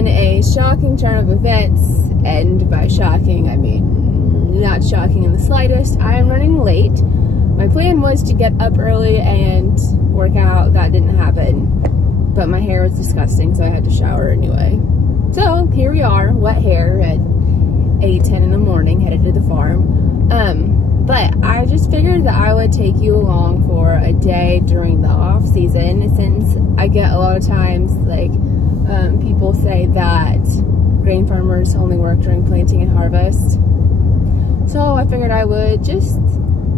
in a shocking turn of events, and by shocking I mean not shocking in the slightest. I am running late. My plan was to get up early and work out. That didn't happen, but my hair was disgusting, so I had to shower anyway. So here we are, wet hair at 8:10 in the morning, headed to the farm. But I just figured that I would take you along for a day during the off season, since I get a lot of times like people say that grain farmers only work during planting and harvest. So I figured I would just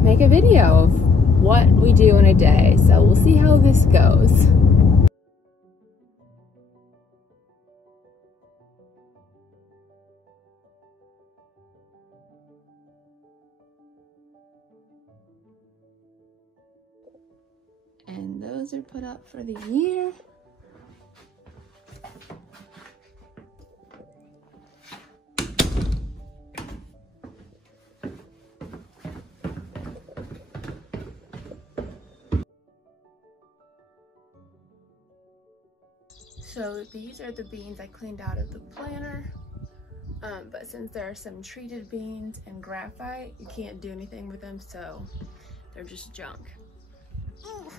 make a video of what we do in a day. So we'll see how this goes. And those are put up for the year. So these are the beans I cleaned out of the planter, but since there are some treated beans and graphite, you can't do anything with them, so they're just junk. Ooh.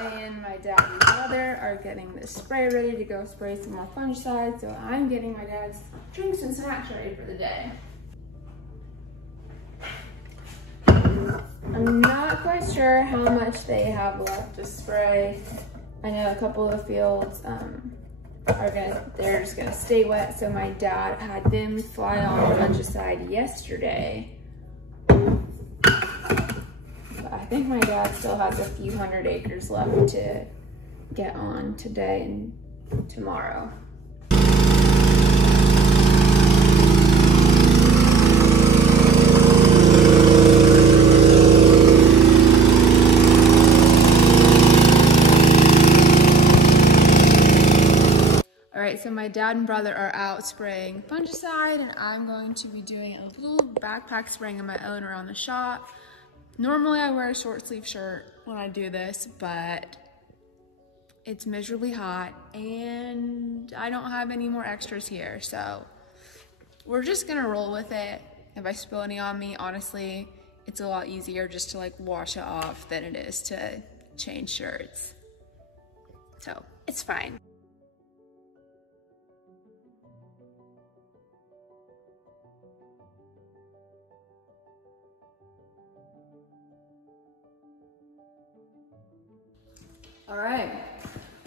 And my dad and brother are getting this spray ready to go spray some more fungicide, so I'm getting my dad's drinks and snacks ready for the day. I'm not quite sure how much they have left to spray. I know a couple of the fields they're just gonna stay wet, so my dad had them fly on fungicide yesterday. I think my dad still has a few hundred acres left to get on today and tomorrow. All right, so my dad and brother are out spraying fungicide, and I'm going to be doing a little backpack spraying of my own around the shop. Normally I wear a short sleeve shirt when I do this, but it's miserably hot and I don't have any more extras here. So we're just gonna roll with it. If I spill any on me, honestly, it's a lot easier just to like wash it off than it is to change shirts. So it's fine. All right,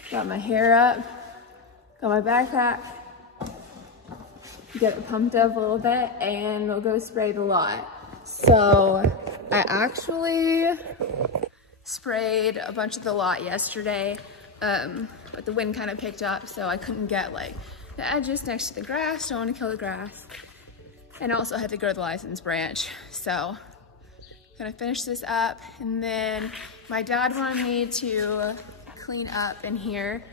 got my hair up, got my backpack, get it pumped up a little bit, and we'll go spray the lot. So I actually sprayed a bunch of the lot yesterday, but the wind kind of picked up, so I couldn't get like the edges next to the grass. Don't want to kill the grass. And I also had to go to the license branch. So gonna finish this up, and then my dad wanted me to clean up in here.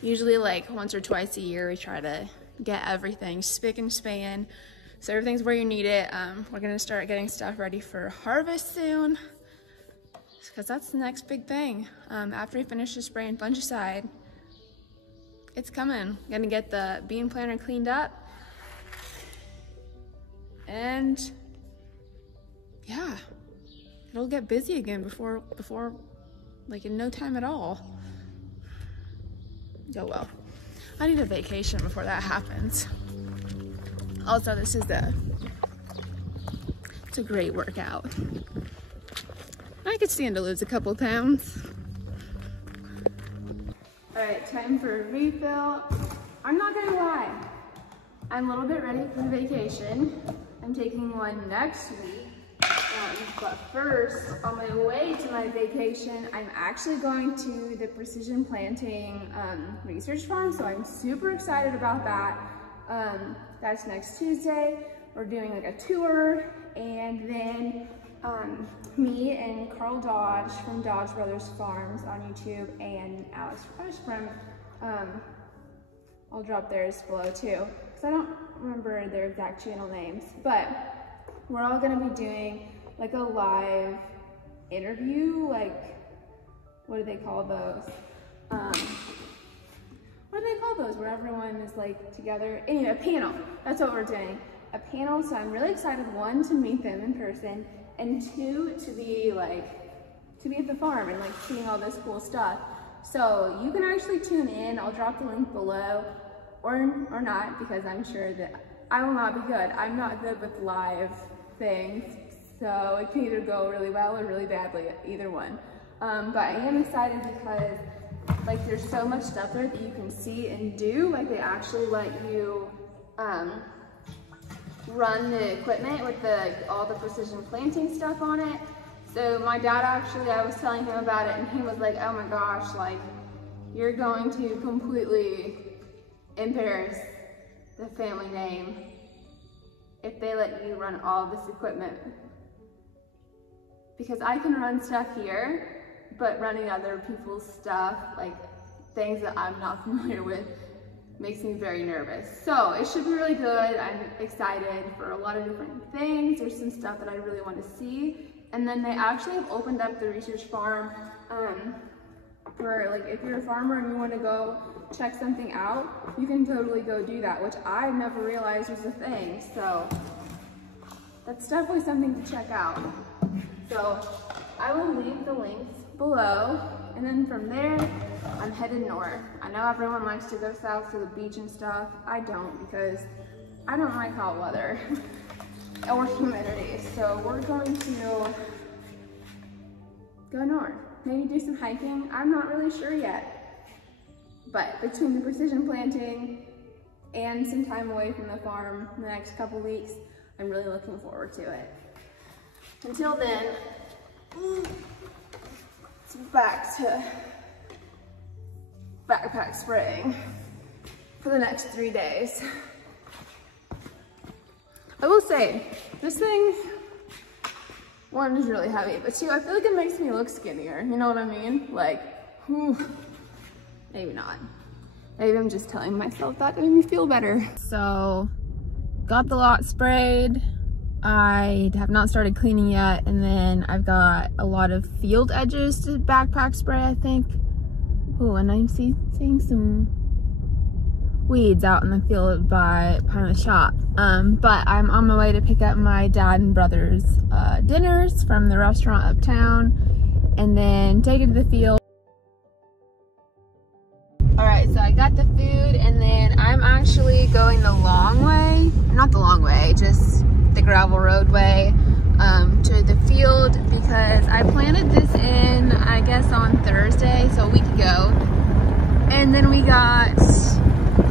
Usually like once or twice a year we try to get everything spick and span, so everything's where you need it. We're gonna start getting stuff ready for harvest soon, because that's the next big thing. After we finish the spraying fungicide, it's coming. Gonna get the bean planter cleaned up, and yeah, it'll get busy again before like in no time at all. Oh well, I need a vacation before that happens. Also, it's a great workout. I could stand to lose a couple pounds. All right, time for a refill. I'm not gonna lie, I'm a little bit ready for the vacation. I'm taking one next week. But first, on my way to my vacation, I'm actually going to the Precision Planting Research Farm, so I'm super excited about that. That's next Tuesday. we're doing like a tour, and then me and Carl Dodge from Dodge Brothers Farms on YouTube, and Alex Fresh from, I'll drop theirs below too, because I don't remember their exact channel names, but we're all gonna be doing like a live interview, like, what do they call those? What do they call those, where everyone is like together? Anyway, a panel, that's what we're doing. A panel, so I'm really excited, one, to meet them in person, and two, to be at the farm and like seeing all this cool stuff. So you can actually tune in. I'll drop the link below, or not, because I'm sure that I will not be good. I'm not good with live things, so it can either go really well or really badly, either one. But I am excited because like there's so much stuff there that you can see and do. Like they actually let you run the equipment with all the precision planting stuff on it. So my dad actually, I was telling him about it, and he was like, oh my gosh, like you're going to completely embarrass the family name if they let you run all this equipment. Because I can run stuff here, but running other people's stuff, like things that I'm not familiar with, makes me very nervous. So it should be really good. I'm excited for a lot of different things. There's some stuff that I really want to see. And then they actually have opened up the research farm for like, if you're a farmer and you want to go check something out, you can totally go do that, which I never realized was a thing. So that's definitely something to check out. So I will leave the links below, and then from there, I'm headed north. I know everyone likes to go south to the beach and stuff. I don't, because I don't like hot weather or humidity. So we're going to go north. Maybe do some hiking. I'm not really sure yet. But between the precision planting and some time away from the farm in the next couple weeks, I'm really looking forward to it. Until then, it's back to backpack spraying for the next 3 days. I will say, this thing, one, is really heavy, but two, I feel like it makes me look skinnier. You know what I mean? Like, maybe not. Maybe I'm just telling myself that to make me feel better. So, got the lot sprayed. I have not started cleaning yet, and then I've got a lot of field edges to backpack spray, I think. Oh, and I'm seeing some weeds out in the field by the shop. But I'm on my way to pick up my dad and brother's dinners from the restaurant uptown, and then take it to the field. Alright, so I got the food, and then I'm actually going the long way, not the long way, just the gravel roadway to the field, because I planted this in, I guess, on Thursday, so a week ago, and then we got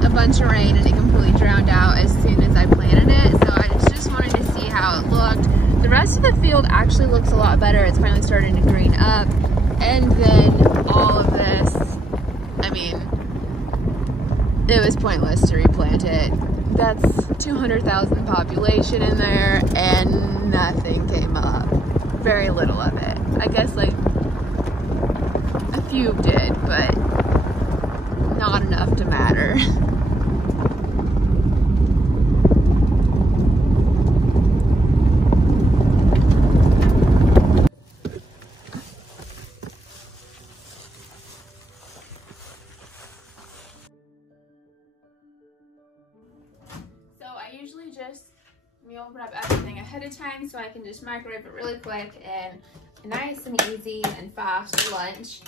a bunch of rain and it completely drowned out as soon as I planted it. So I just wanted to see how it looked. The rest of the field actually looks a lot better. It's finally starting to green up, and then all of this, I mean, it was pointless to replant it. That's 200,000 population in there, and nothing came up. Very little of it. I guess like a few did, but not enough to matter. I usually just meal prep everything ahead of time so I can just microwave it really quick and a nice and easy and fast lunch.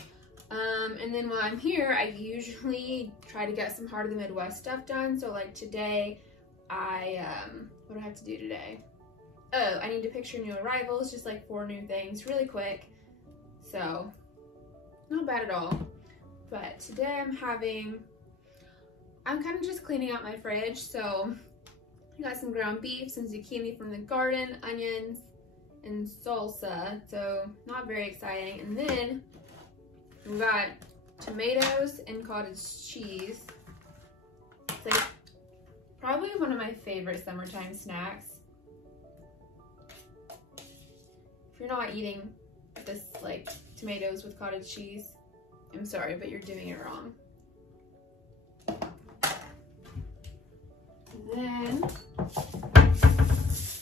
And then while I'm here, I usually try to get some Heart of the Midwest stuff done. So like today, what do I have to do today? Oh, I need to picture new arrivals, just like 4 new things really quick. So not bad at all. But today I'm kind of just cleaning out my fridge. So I got some ground beef, some zucchini from the garden, onions, and salsa, so not very exciting. And then we got tomatoes and cottage cheese. It's like probably one of my favorite summertime snacks. If you're not eating this like tomatoes with cottage cheese, I'm sorry, but you're doing it wrong. And then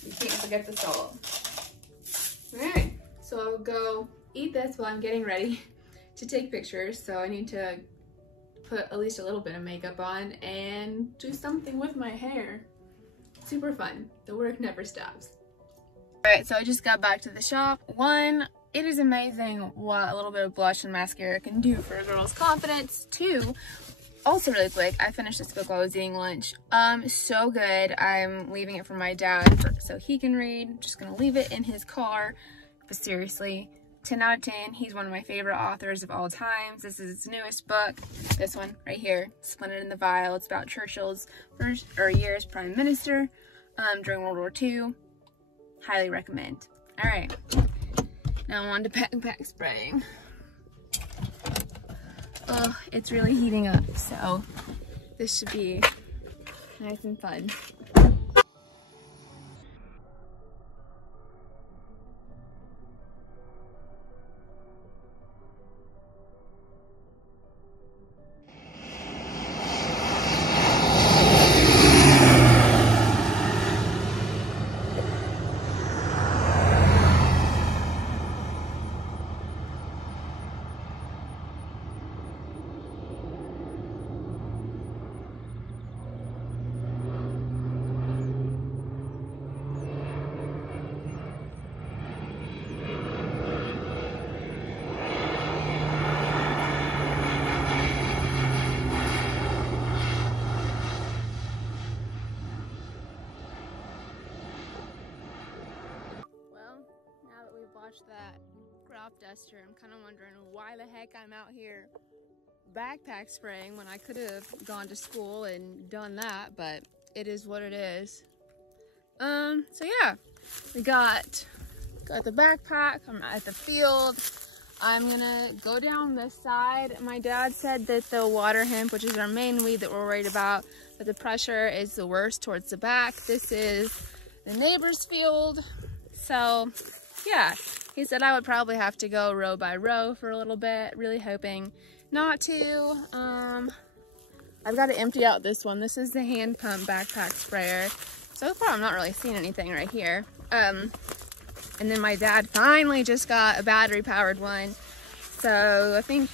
you can't forget the salt. Alright, so I'll go eat this while I'm getting ready to take pictures. So I need to put at least a little bit of makeup on and do something with my hair. Super fun. The work never stops. Alright, so I just got back to the shop. One, it is amazing what a little bit of blush and mascara can do for a girl's confidence. Two, also really quick, I finished this book while I was eating lunch. So good. I'm leaving it for my dad so he can read. Just gonna leave it in his car. But seriously, 10 out of 10. He's one of my favorite authors of all times. This is his newest book. This one right here, Splendid in the Vial. It's about Churchill's year as prime minister during World War II. Highly recommend. All right, now I'm on to backpack spraying. Oh, it's really heating up, so this should be nice and fun. That crop duster, I'm kind of wondering why the heck I'm out here backpack spraying when I could have gone to school and done that, but it is what it is. So yeah, we got the backpack. I'm at the field. I'm gonna go down this side. My dad said that the water hemp, which is our main weed that we're worried about, that the pressure is the worst towards the back. This is the neighbor's field, so yeah, he said I would probably have to go row by row for a little bit, really hoping not to. I've got to empty out this one. This is the hand pump backpack sprayer. So far, I'm not really seeing anything right here. And then my dad finally just got a battery powered one. So I think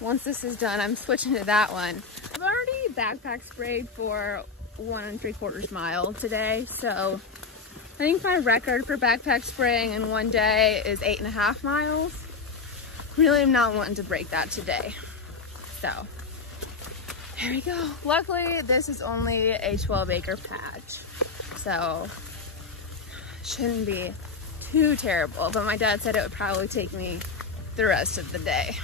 once this is done, I'm switching to that one. I've already backpack sprayed for 1 3/4 mile today. So I think my record for backpack spraying in one day is 8.5 miles. Really am not wanting to break that today. So, here we go. Luckily, this is only a 12-acre patch. So, shouldn't be too terrible. But my dad said it would probably take me the rest of the day.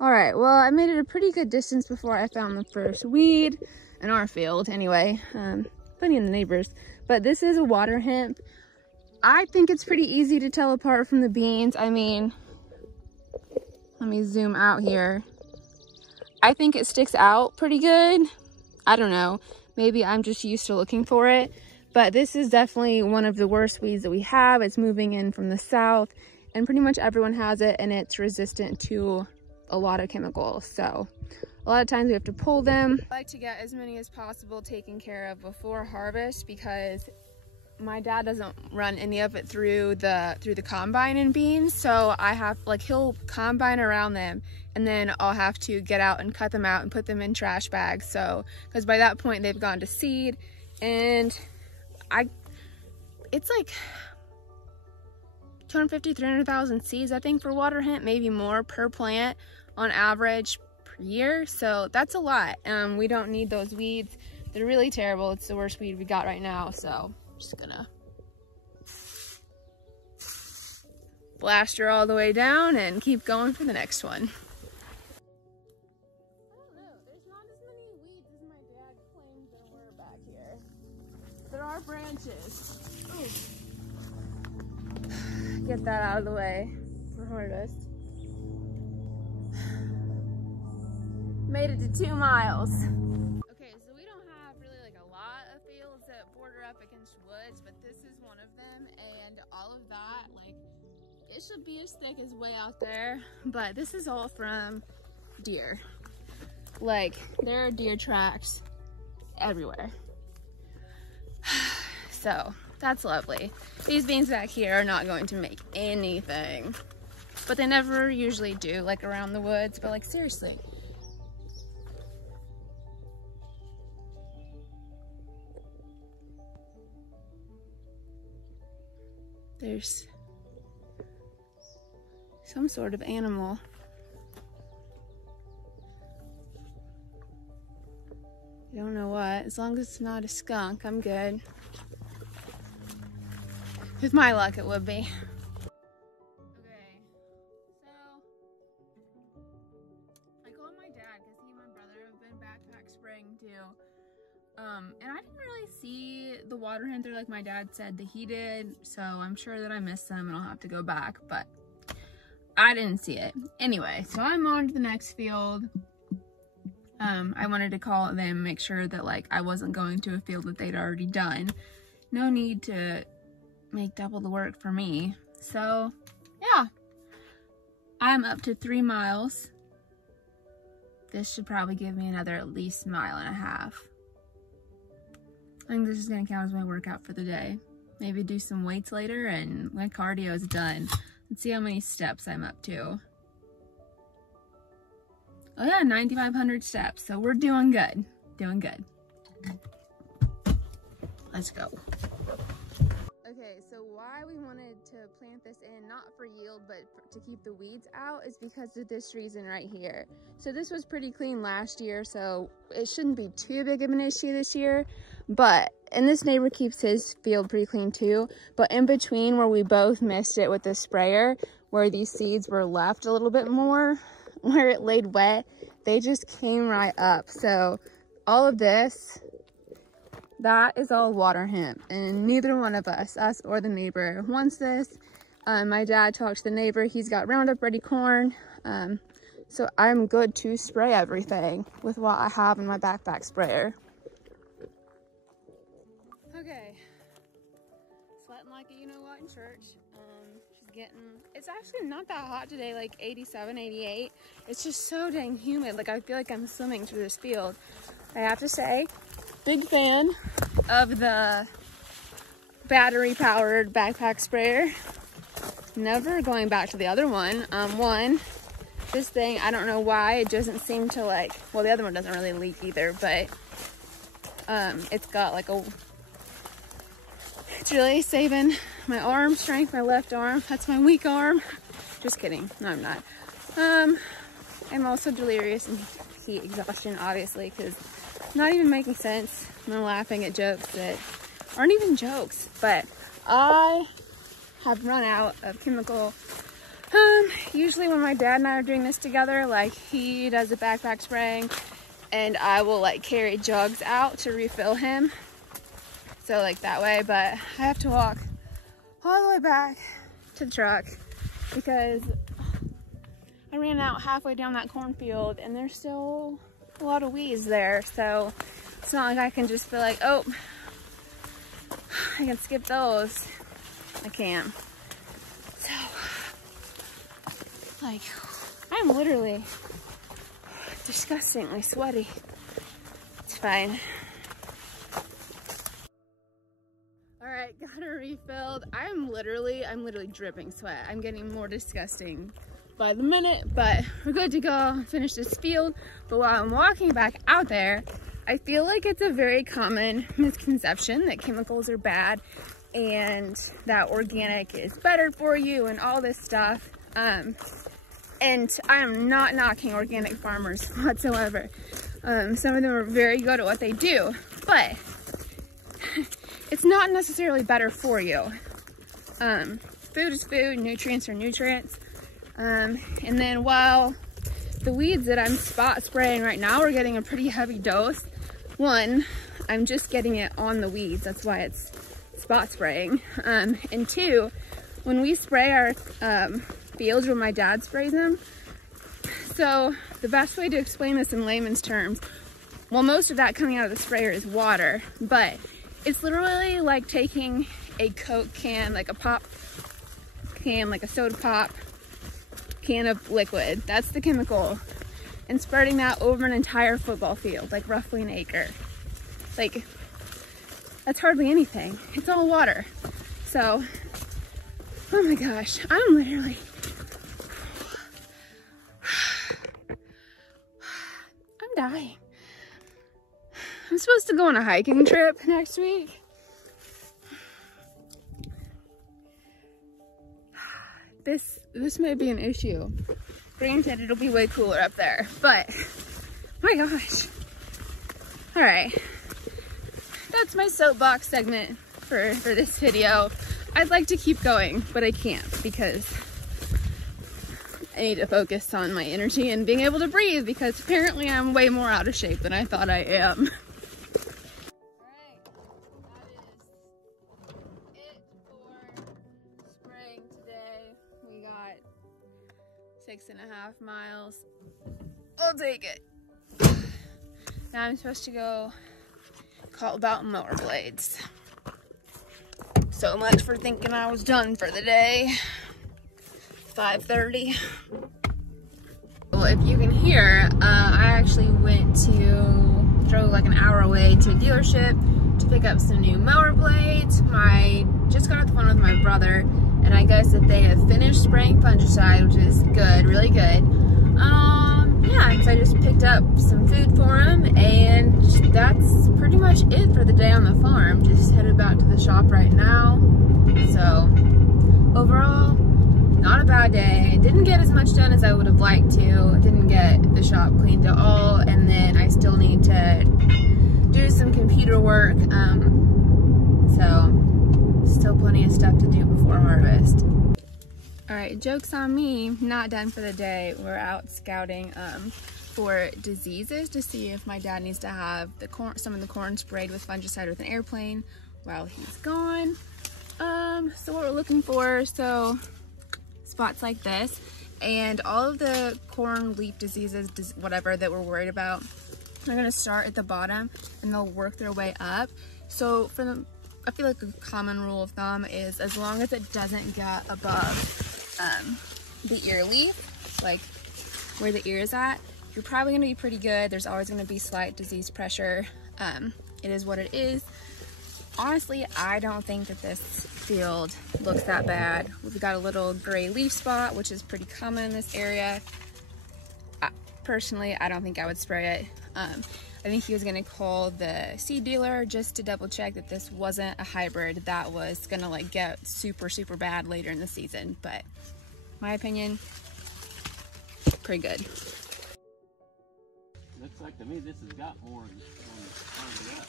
All right, well, I made it a pretty good distance before I found the first weed in our field anyway. Plenty in the neighbors. But this is a water hemp. I think it's pretty easy to tell apart from the beans. I mean, let me zoom out here. I think it sticks out pretty good. I don't know. Maybe I'm just used to looking for it. But this is definitely one of the worst weeds that we have. It's moving in from the south, and pretty much everyone has it, and it's resistant to a lot of chemicals. So a lot of times we have to pull them. I like to get as many as possible taken care of before harvest because my dad doesn't run any of it through the combine in beans. So I have, like, he'll combine around them and then I'll have to get out and cut them out and put them in trash bags. So, because by that point they've gone to seed, and it's like 250, 300,000 seeds, I think, for water hemp, maybe more per plant on average per year. So that's a lot. We don't need those weeds. They're really terrible. It's the worst weed we got right now. So I'm just gonna blast her all the way down and keep going for the next one. I don't know. There's not as many weeds as my dad claimed there were back here. There are branches. Ooh. Get that out of the way for harvest. Made it to 2 miles. Okay, so we don't have really like a lot of fields that border up against woods, but this is one of them, and all of that, like it should be as thick as way out there, but this is all from deer. Like, there are deer tracks everywhere. So that's lovely. These beans back here are not going to make anything, but they never usually do, like around the woods. But like, seriously, there's some sort of animal. I don't know what. As long as it's not a skunk, I'm good. With my luck, it would be. Okay, so I called my dad because he and my brother have been backpack spraying too. And I didn't really see the water hunter like my dad said that he did, so I'm sure that I missed them and I'll have to go back, but I didn't see it. Anyway, so I'm on to the next field. I wanted to call them, make sure that like I wasn't going to a field that they'd already done. No need to make double the work for me. So yeah, I'm up to 3 miles. This should probably give me another at least 1.5 miles. I think this is gonna count as my workout for the day. Maybe do some weights later and my cardio is done. Let's see how many steps I'm up to. Oh yeah, 9,500 steps. So we're doing good, doing good. Let's go. Okay, so why we wanted to plant this in, not for yield, but to keep the weeds out, is because of this reason right here. So this was pretty clean last year, so it shouldn't be too big of an issue this year. But, and this neighbor keeps his field pretty clean too, but in between where we both missed it with the sprayer, where these seeds were left a little bit more, where it laid wet, they just came right up. So all of this, that is all water hemp, and neither one of us or the neighbor, wants this. My dad talked to the neighbor, he's got Roundup Ready corn, so I'm good to spray everything with what I have in my backpack sprayer. Okay, sweating like a you-know-what in church. It's actually not that hot today, like 87, 88. It's just so dang humid. Like, I feel like I'm swimming through this field. I have to say, big fan of the battery-powered backpack sprayer. Never going back to the other one. This thing, I don't know why, it doesn't seem to like, well, the other one doesn't really leak either, but it's got like a, it's really saving my arm strength, my left arm. That's my weak arm. Just kidding. No, I'm not. I'm also delirious and heat exhaustion, obviously, because not even making sense. I'm laughing at jokes that aren't even jokes, but I have run out of chemical. Usually when my dad and I are doing this together, like he does the backpack spraying and I will like carry jugs out to refill him. So like that way, but I have to walk all the way back to the truck because I ran out halfway down that cornfield and there's still a lot of weeds there. So it's not like I can just be like, oh, I can skip those. I can't. So, like, I'm literally disgustingly sweaty. It's fine. All right, got her refilled. I'm literally dripping sweat. I'm getting more disgusting by the minute, but we're good to go. Finish this field. But while I'm walking back out there, I feel like it's a very common misconception that chemicals are bad and that organic is better for you and all this stuff. And I am not knocking organic farmers whatsoever. Some of them are very good at what they do, but it's not necessarily better for you. Food is food, nutrients are nutrients. And then while the weeds that I'm spot spraying right now are getting a pretty heavy dose, one, I'm just getting it on the weeds. That's why it's spot spraying. And two, when we spray our fields where my dad sprays them, so the best way to explain this in layman's terms, well, most of that coming out of the sprayer is water, but it's literally like taking a Coke can, like a pop can, like a soda pop can of liquid. That's the chemical. And spreading that over an entire football field, like roughly an acre. Like, that's hardly anything. It's all water. So, oh my gosh, I'm literally, I'm dying. I'm supposed to go on a hiking trip next week. This may be an issue. Granted, it'll be way cooler up there, but my gosh. All right, that's my soapbox segment for this video. I'd like to keep going, but I can't because I need to focus on my energy and being able to breathe, because apparently I'm way more out of shape than I thought I am. We got 6.5 miles. I'll take it. Now I'm supposed to go call about mower blades. So much for thinking I was done for the day. 5:30. Well, if you can hear, I actually drove like an hour away to a dealership to pick up some new mower blades. Just got off the phone with my brother, and I guess that they have finished spraying fungicide, which is good, really good. Yeah, so I just picked up some food for him, and that's pretty much it for the day on the farm. Just headed back to the shop right now. So, overall, not a bad day. Didn't get as much done as I would have liked to. Didn't get the shop cleaned at all, and then I still need to do some computer work. So, still plenty of stuff to do before harvest. All right, joke's on me, not done for the day. We're out scouting for diseases to see if my dad needs to have some of the corn sprayed with fungicide with an airplane while he's gone. So what we're looking for, spots like this, and all of the corn leaf diseases, whatever that we're worried about, they're gonna start at the bottom and they'll work their way up. So I feel like a common rule of thumb is as long as it doesn't get above the ear leaf, like where the ear is at, you're probably going to be pretty good. There's always going to be slight disease pressure. It is what it is. Honestly, I don't think that this field looks that bad. We've got a little gray leaf spot, which is pretty common in this area. Personally, I don't think I would spray it. I think he was going to call the seed dealer just to double check that this wasn't a hybrid that was going to like get super, super bad later in the season. But my opinion, pretty good. Looks like to me this has got more than up.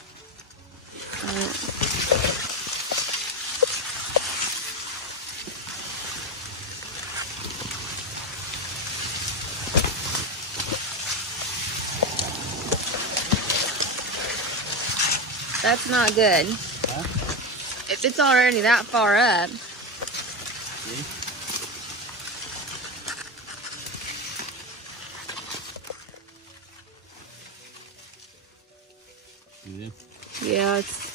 That's not good. Huh? If it's already that far up. See? Yeah, it's...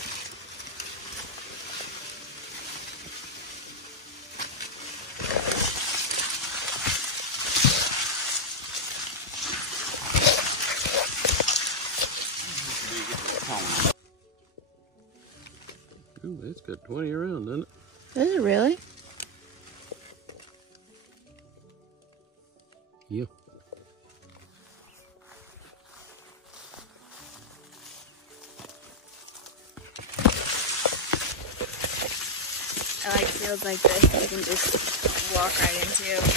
Ooh, it's got 20 around, doesn't it? Is it really? Yeah. I like fields like this that you can just walk right into. It's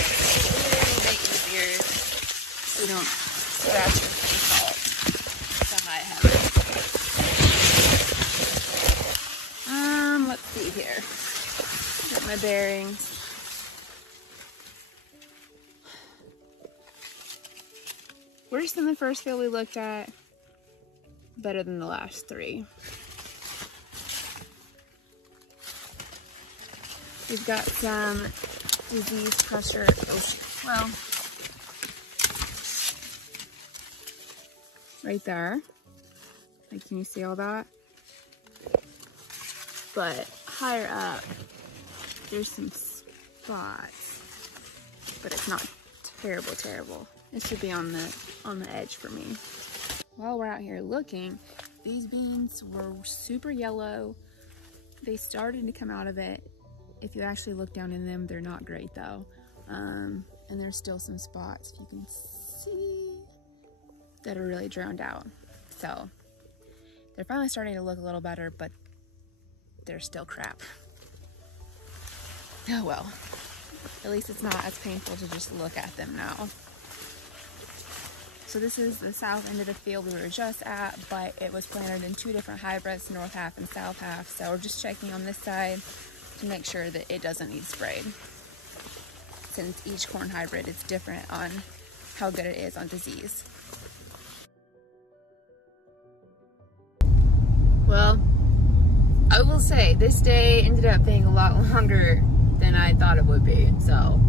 a little bit easier so you don't scratch your feet. So I have it. Let's see here. Get my bearings. Worse than the first field we looked at, better than the last three. We've got some disease pressure. Well, right there. Like, can you see all that? But higher up, there's some spots, but it's not terrible. It should be on the edge for me. While we're out here looking, these beans were super yellow. They started to come out of it. If you actually look down in them, they're not great though. And there's still some spots you can see that are really drowned out. So they're finally starting to look a little better, but they're still crap. Oh well, at least it's not as painful to just look at them now. So this is the south end of the field we were just at, but it was planted in 2 different hybrids, north half and south half. So we're just checking on this side to make sure that it doesn't need sprayed, since each corn hybrid is different on how good it is on disease. Well, I will say this day ended up being a lot longer than I thought it would be. So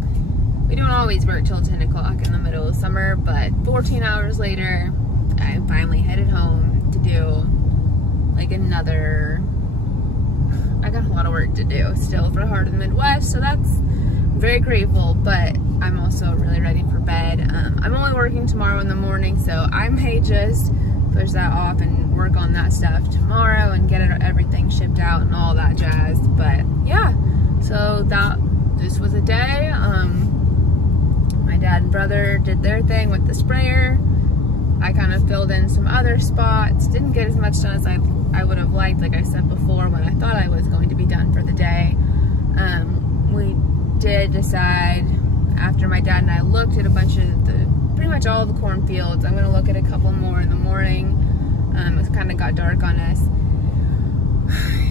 we don't always work till 10 o'clock in the middle of summer, but 14 hours later, I finally headed home to do like another, I got a lot of work to do still for Heart of the Midwest, so that's very grateful, but I'm also really ready for bed. I'm only working tomorrow in the morning, so I may just push that off and work on that stuff tomorrow and get everything shipped out and all that jazz. But yeah, so this was a day. My dad and brother did their thing with the sprayer. I kind of filled in some other spots. Didn't get as much done as I would have liked, like I said before, when I thought I was going to be done for the day. We did decide, after my dad and I looked at a bunch of pretty much all the cornfields, I'm gonna look at a couple more in the morning. It kind of got dark on us.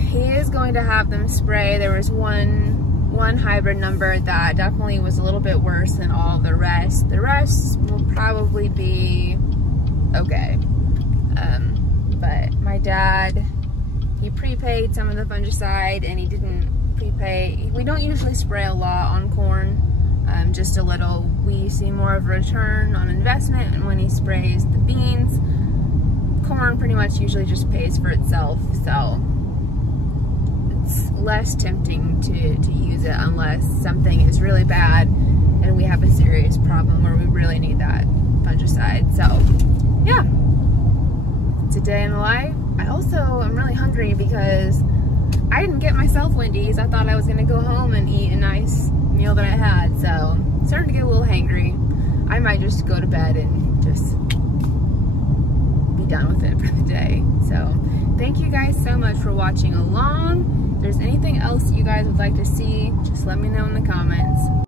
He is going to have them spray. There was one hybrid number that definitely was a little bit worse than all the rest. The rest will probably be okay. But my dad, he prepaid some of the fungicide and he didn't prepay. We don't usually spray a lot on corn, just a little. We see more of a return on investment, and when he sprays the beans, corn pretty much usually just pays for itself. So it's less tempting to use it unless something is really bad and we have a serious problem where we really need that fungicide. So yeah, it's a day in the life. I also am really hungry because I didn't get myself Wendy's. I thought I was gonna go home and eat a nice meal that I had, so I'm starting to get a little hangry. I might just go to bed and just be done with it for the day. So thank you guys so much for watching along. If there's anything else you guys would like to see, just let me know in the comments.